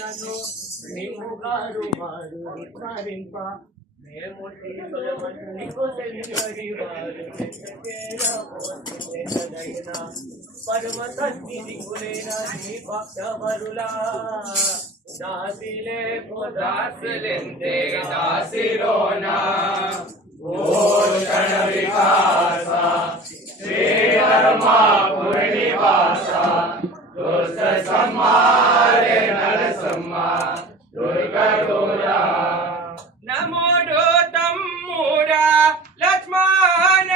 నన్ను నిమ్ముగారు వారు విస్మరింప మేము నీకు తెలియని వారు పరమ తస్తి దిగులేనా నీ భక్తవరులా దాసిలే दासलेंदे दासिरोना भूषण विकासा श्री धर्मा पूर्णिवासा दुर्ग सम्मारे नर सम्मा दुर्ग दूरा नमो तम्मुरा लक्ष्मण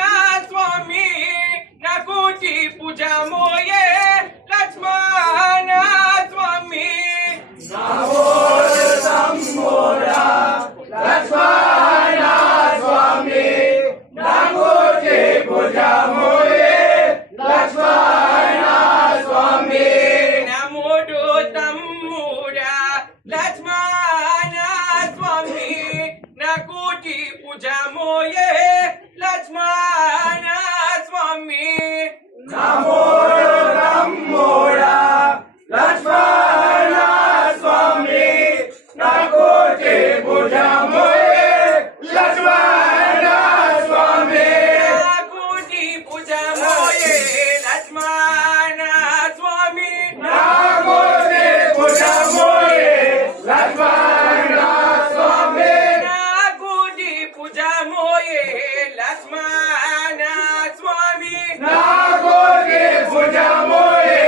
स्वामी नकुटी पूजा मोये लक्ष्मण स्वामी नमो तम्मुरा लक्ष्मण स्वामी नकुटी पूजा मोये लक्ष्मण स्वामी नमो तम्मुरा लक्ष्मण स्वामी नकुटी पूजा मोये लक्ष्मण स्वामी नमो तम्मुरा लक्ष्मण स्वामी नकुटी पूजा मोये लक्ष्मण स्वामी नकुटी पूजा मोये लक्ष्मण स्वामी नकुटी पूजा मोये लक्ष्मण स्वामी नकुटी पूजा मोये लक्ष्मण स्वामी नकुटी पूजा मोये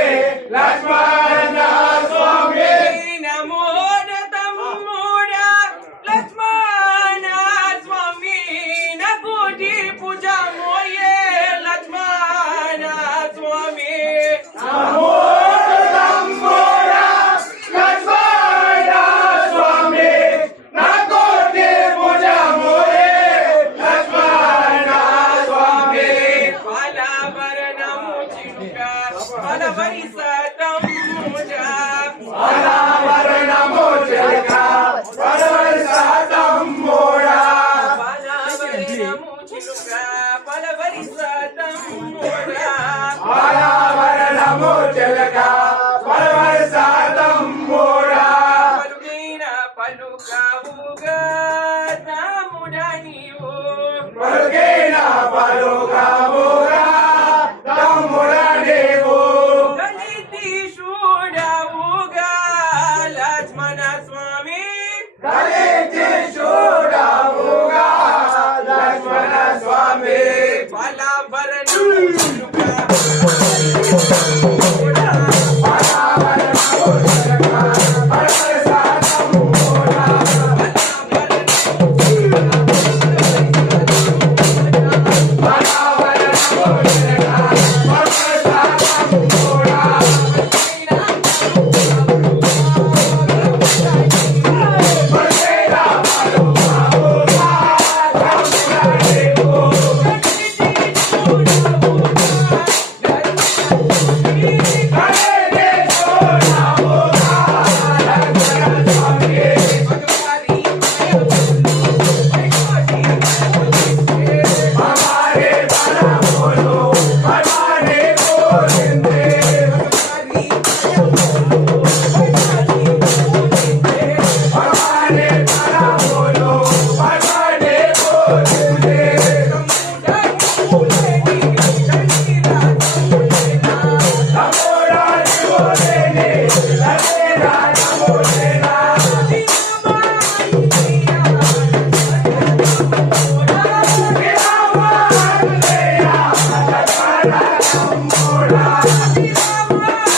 लक्ष्मण स्वामी नमो तम्मुरा लक्ष्मण स्वामी नकुटी पूजा मोये लक्ष्मण स्वामी नमो तम्मुरा लक्ष्मण स्वामी नकुटी पूजा मोये लक्ष्मण स्वामी फलवरिसतम्मुरा फलवरिसतम्मुरा फलवरिसतम्मुरा फलवरिसतम्मुरा पलुगैना पलुकावुगा तम्मुरा नीवु पलुगैना पलुकावुगा तम्मुरा नीवु दलिती शूडावुगा लक्ष्मण स्वामी दलिती शूडावुगा लक्ष्मण स्वामी Thank you.